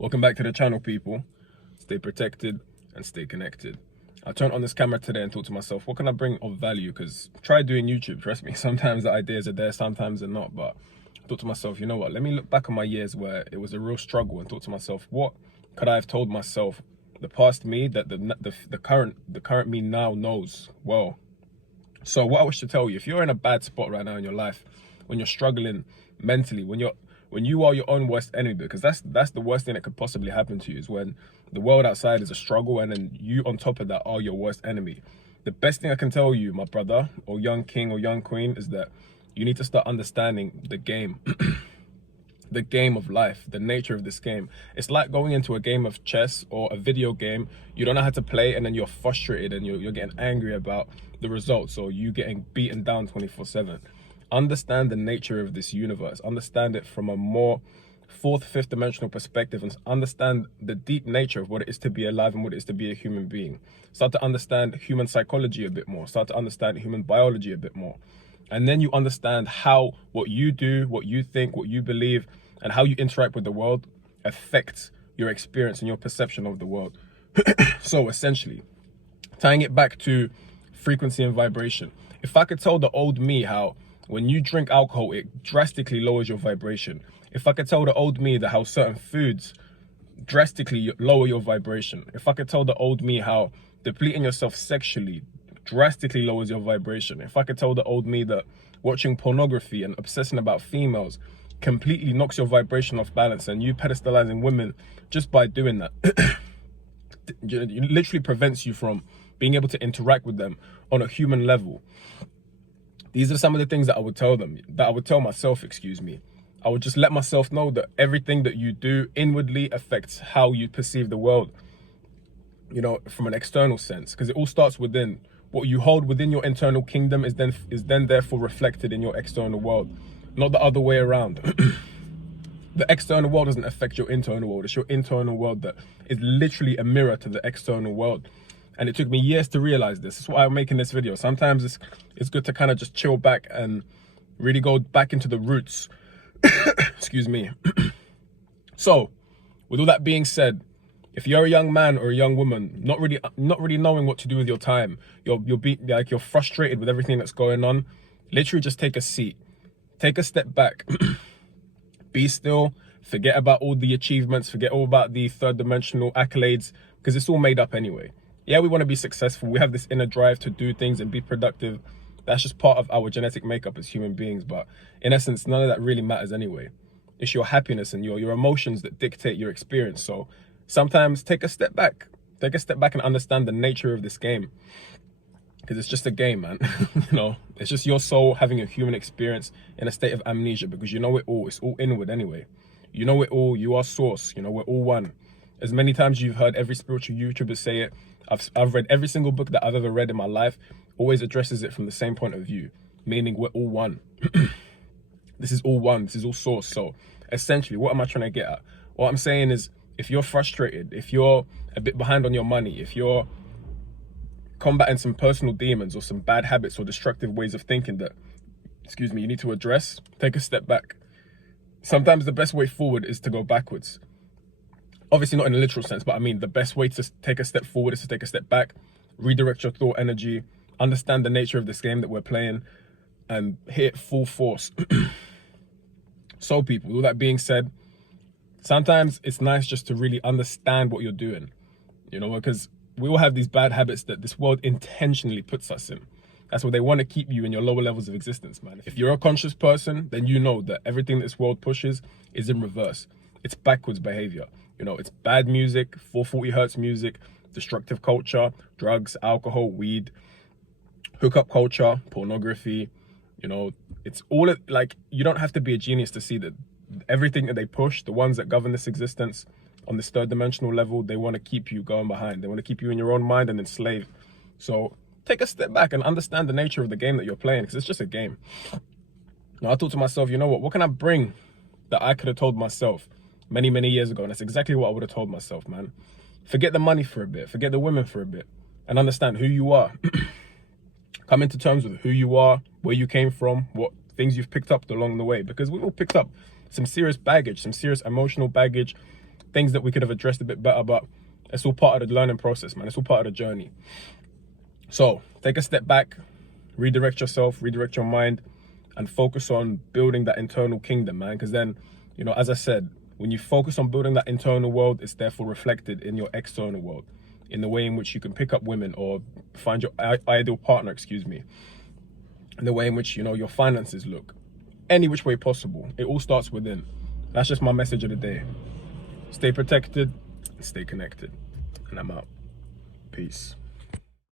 Welcome back to the channel, people. Stay protected and stay connected. I turned on this camera today and thought to myself, what can I bring of value? Because try doing YouTube, trust me, sometimes the ideas are there, sometimes they're not. But I thought to myself, you know what, let me look back on my years where it was a real struggle and thought to myself, what could I have told myself, the past me, that the current me now knows well. So what I wish to tell you, if you're in a bad spot right now in your life, when you're struggling mentally, when you are your own worst enemy, because that's the worst thing that could possibly happen to you, is when the world outside is a struggle and then you on top of that are your worst enemy. The best thing I can tell you, my brother or young king or young queen, is that you need to start understanding the game. The game of life, the nature of this game. It's like going into a game of chess or a video game. You don't know how to play and then you're frustrated and you're getting angry about the results, or you getting beaten down 24/7. Understand the nature of this universe. Understand it from a more fourth, fifth dimensional perspective, and understand the deep nature of what it is to be alive and what it is to be a human being. Start to understand human psychology a bit more. Start to understand human biology a bit more. And then you understand how what you do, what you think, what you believe, and how you interact with the world affects your experience and your perception of the world. So essentially, tying it back to frequency and vibration. If I could tell the old me how when you drink alcohol, it drastically lowers your vibration. If I could tell the old me that how certain foods drastically lower your vibration. If I could tell the old me how depleting yourself sexually drastically lowers your vibration. If I could tell the old me that watching pornography and obsessing about females completely knocks your vibration off balance, and you pedestalizing women just by doing that, it literally prevents you from being able to interact with them on a human level. These are some of the things that I would tell them, that I would tell myself, excuse me. I would just let myself know that everything that you do inwardly affects how you perceive the world, you know, from an external sense, because it all starts within. What you hold within your internal kingdom is then therefore reflected in your external world, not the other way around. The external world doesn't affect your internal world. It's your internal world that is literally a mirror to the external world. And it took me years to realize this. That's why I'm making this video. Sometimes it's good to kind of just chill back and really go back into the roots. Excuse me. So, with all that being said, if you're a young man or a young woman, not really knowing what to do with your time, you're frustrated with everything that's going on, literally just take a seat. Take a step back. Be still. Forget about all the achievements. Forget all about the third dimensional accolades, because it's all made up anyway. Yeah, we want to be successful. We have this inner drive to do things and be productive. That's just part of our genetic makeup as human beings. But in essence, none of that really matters anyway. It's your happiness and your emotions that dictate your experience. So sometimes take a step back. Take a step back and understand the nature of this game. Because it's just a game, man. You know, it's just your soul having a human experience in a state of amnesia, because you know it all. It's all inward anyway. You know it all. You are source. You know, we're all one. As many times you've heard every spiritual YouTuber say it, I've read every single book that I've ever read in my life, always addresses it from the same point of view, meaning we're all one. This is all one. This is all source. So essentially, what am I trying to get at? What I'm saying is, if you're frustrated, if you're a bit behind on your money, if you're combating some personal demons or some bad habits or destructive ways of thinking that, excuse me, you need to address, take a step back. Sometimes the best way forward is to go backwards. Obviously not in a literal sense, but I mean the best way to take a step forward is to take a step back, redirect your thought energy, understand the nature of this game that we're playing, and hit full force. So people, with all that being said, sometimes it's nice just to really understand what you're doing, you know, because we all have these bad habits that this world intentionally puts us in. That's what they want to keep you in your lower levels of existence, man. If you're a conscious person, then you know that everything this world pushes is in reverse. It's backwards behavior. You know, it's bad music, 440 hertz music, destructive culture, drugs, alcohol, weed, hookup culture, pornography. You know, it's all like, you don't have to be a genius to see that everything that they push, the ones that govern this existence on this third dimensional level, they want to keep you going behind. They want to keep you in your own mind and enslaved. So take a step back and understand the nature of the game that you're playing, because it's just a game. Now I thought to myself, you know what can I bring that I could have told myself many years ago? And that's exactly what I would have told myself, man. Forget the money for a bit, forget the women for a bit, and understand who you are. Come into terms with who you are, where you came from, what things you've picked up along the way, because we all picked up some serious baggage, some serious emotional baggage, things that we could have addressed a bit better, but it's all part of the learning process, man. It's all part of the journey. So take a step back, redirect yourself, redirect your mind, and focus on building that internal kingdom, man. Because then, you know, as I said, when you focus on building that internal world, it's therefore reflected in your external world, in the way in which you can pick up women or find your ideal partner, in the way in which, you know, your finances look, any which way possible. It all starts within. That's just my message of the day. Stay protected, stay connected, and I'm out. Peace.